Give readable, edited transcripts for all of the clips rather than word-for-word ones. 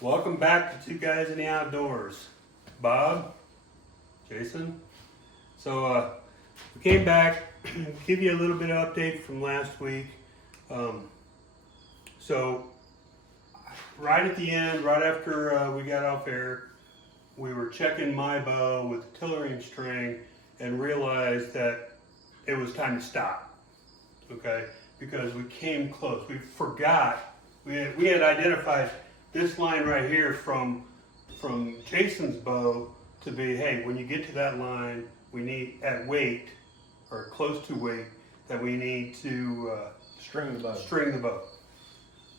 Welcome back to Two Guys in the Outdoors. Bob, Jason. So we came back, give you a little bit of update from last week. So right at the end, right after we got off air, we were checking my bow with the tiller string and realized that it was time to stop. Okay, because we came close. We forgot. We had identified this line right here from Jason's bow to be, hey, when you get to that line, we need at weight or close to weight that we need to String the bow. string the bow.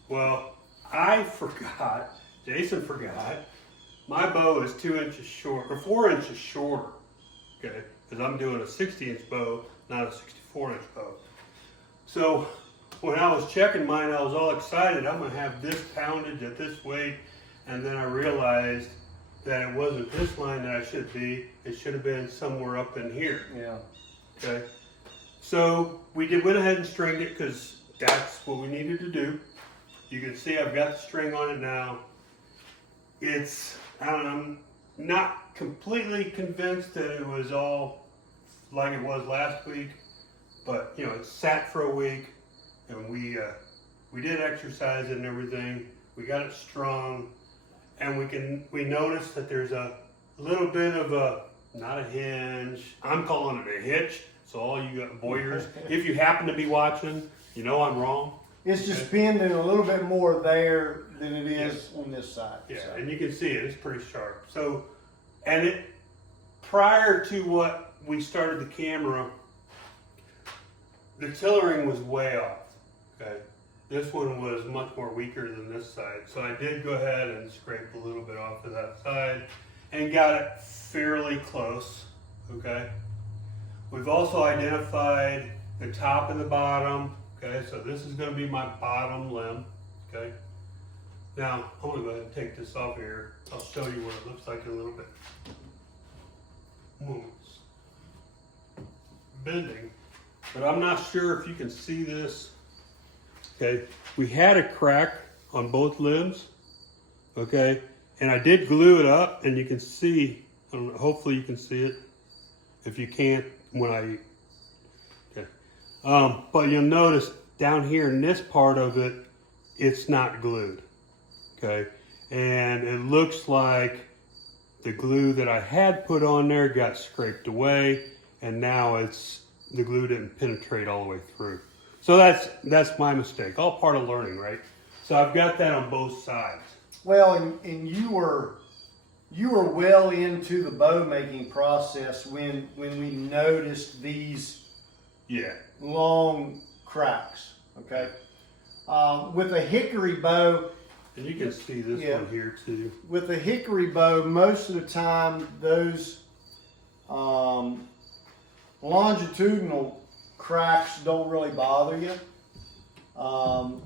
Well, I forgot. Jason forgot. My bow is 2 inches short or 4 inches shorter. Okay, because I'm doing a 60-inch bow, not a 64-inch bow. So when I was checking mine, I was all excited. I'm gonna have this poundage at this weight, and then I realized that it wasn't this line that I should be. It should have been somewhere up in here. Yeah. Okay. So we went ahead and stringed it because that's what we needed to do. You can see I've got the string on it now. I'm not completely convinced that it was all like it was last week, but you know, it sat for a week. And we did exercise it and everything. We got it strong, and we noticed that there's a little bit of not a hinge. I'm calling it a hitch. So all you voyeurs, if you happen to be watching, you know I'm wrong. It's just bending a little bit more there than it is on this side. Yeah, so. and you can see it. It's pretty sharp. So, and it prior to what we started the camera, the tillering was way off. Okay, this one was much more weaker than this side, so I did go ahead and scrape a little bit off of that side and got it fairly close. Okay, we've also identified the top and the bottom. Okay, so this is going to be my bottom limb. Okay, now I'm going to go ahead and take this off here. I'll show you what it looks like in a little bit. Moves, bending, but I'm not sure if you can see this. Okay, we had a crack on both limbs, okay, and I did glue it up, and you can see, hopefully you can see it. If you can't, okay. But you'll notice down here in this part of it, it's not glued, okay, and it looks like the glue that I had put on there got scraped away, and now the glue didn't penetrate all the way through. So that's my mistake. All part of learning, right? So I've got that on both sides. Well, and you were well into the bow making process when we noticed these long cracks. Okay, with a hickory bow. And you can see this one here too. With a hickory bow, most of the time those longitudinal cracks don't really bother you. Now,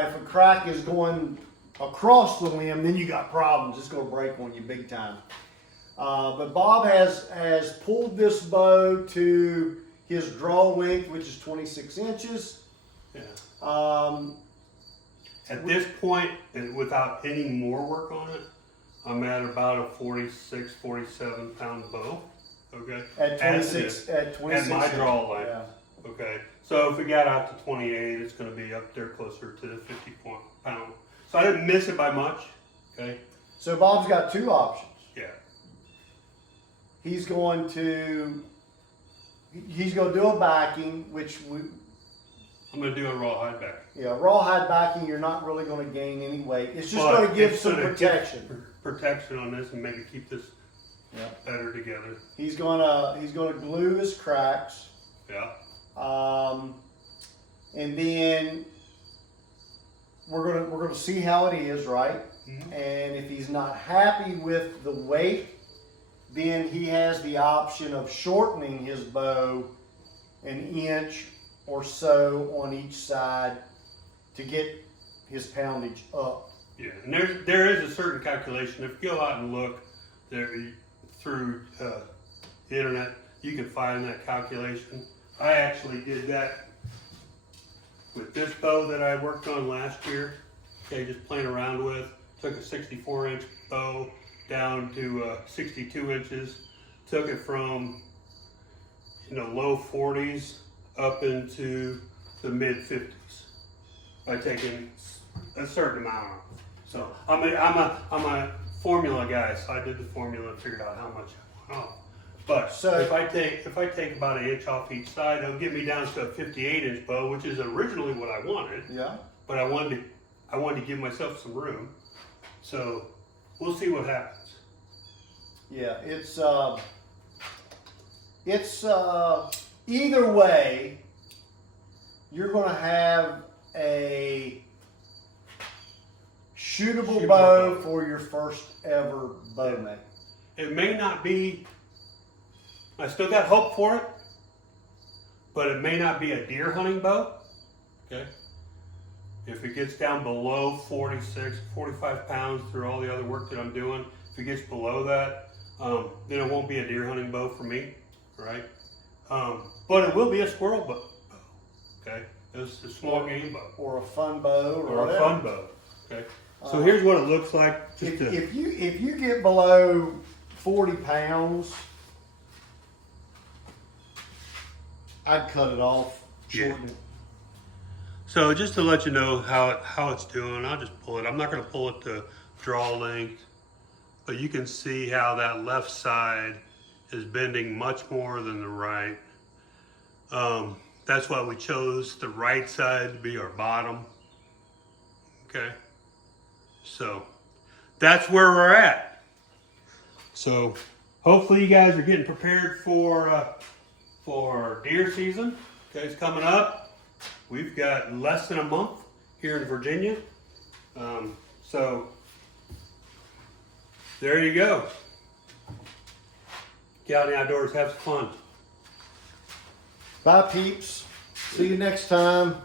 if a crack is going across the limb, then you got problems. It's going to break on you big time. But Bob has pulled this bow to his draw length, which is 26 inches. Yeah. At this point, and without any more work on it, I'm at about a 46, 47 pound bow. Okay. At 26 at my draw length. Yeah. Okay. So if we got out to 28, it's going to be up there closer to the 50 pound. So I didn't miss it by much. Okay. So Bob's got two options. Yeah. He's going to do a backing, which I'm going to do a rawhide back. Yeah, rawhide backing, you're not really going to gain any weight. It's just But going to give it's some gonna protection. give protection on this and maybe keep this better together. He's gonna glue his cracks. Yeah. And then we're gonna see how it is, right? Mm-hmm. And if he's not happy with the weight, then he has the option of shortening his bow an inch or so on each side to get his poundage up. Yeah, and there is a certain calculation. If you go out and look there through the internet, you can find that calculation. I actually did that with this bow that I worked on last year. Okay, just playing around with, took a 64-inch bow down to 62 inches, took it from low 40s up into the mid 50s by taking a certain amount off. So I'm a formula guy, so I did the formula and figured out how much I want off. But So- if I take about an inch off each side, it'll get me down to a 58-inch bow, which is originally what I wanted. Yeah. But I wanted to give myself some room. So we'll see what happens. Yeah, it's either way, you're gonna have a shootable bow for your first ever bow make. It may not be, I still got hope for it, but it may not be a deer hunting bow. Okay. If it gets down below 46, 45 pounds through all the other work that I'm doing, if it gets below that, then it won't be a deer hunting bow for me, right? But it will be a squirrel bow. Okay. It's a small game bow. Or a fun bow or Or a whatever. fun bow. Okay. So here's what it looks like. Just If you get below 40 pounds, I'd cut it off, shorten it. So just to let you know how it's doing, I'll just pull it. I'm not going to pull it to draw length, but you can see how that left side is bending much more than the right. That's why we chose the right side to be our bottom. Okay. So that's where we're at. So hopefully you guys are getting prepared for deer season. Okay, it's coming up. We've got less than a month here in Virginia. So there you go. Get out in the outdoors, have some fun. Bye, peeps. See you next time.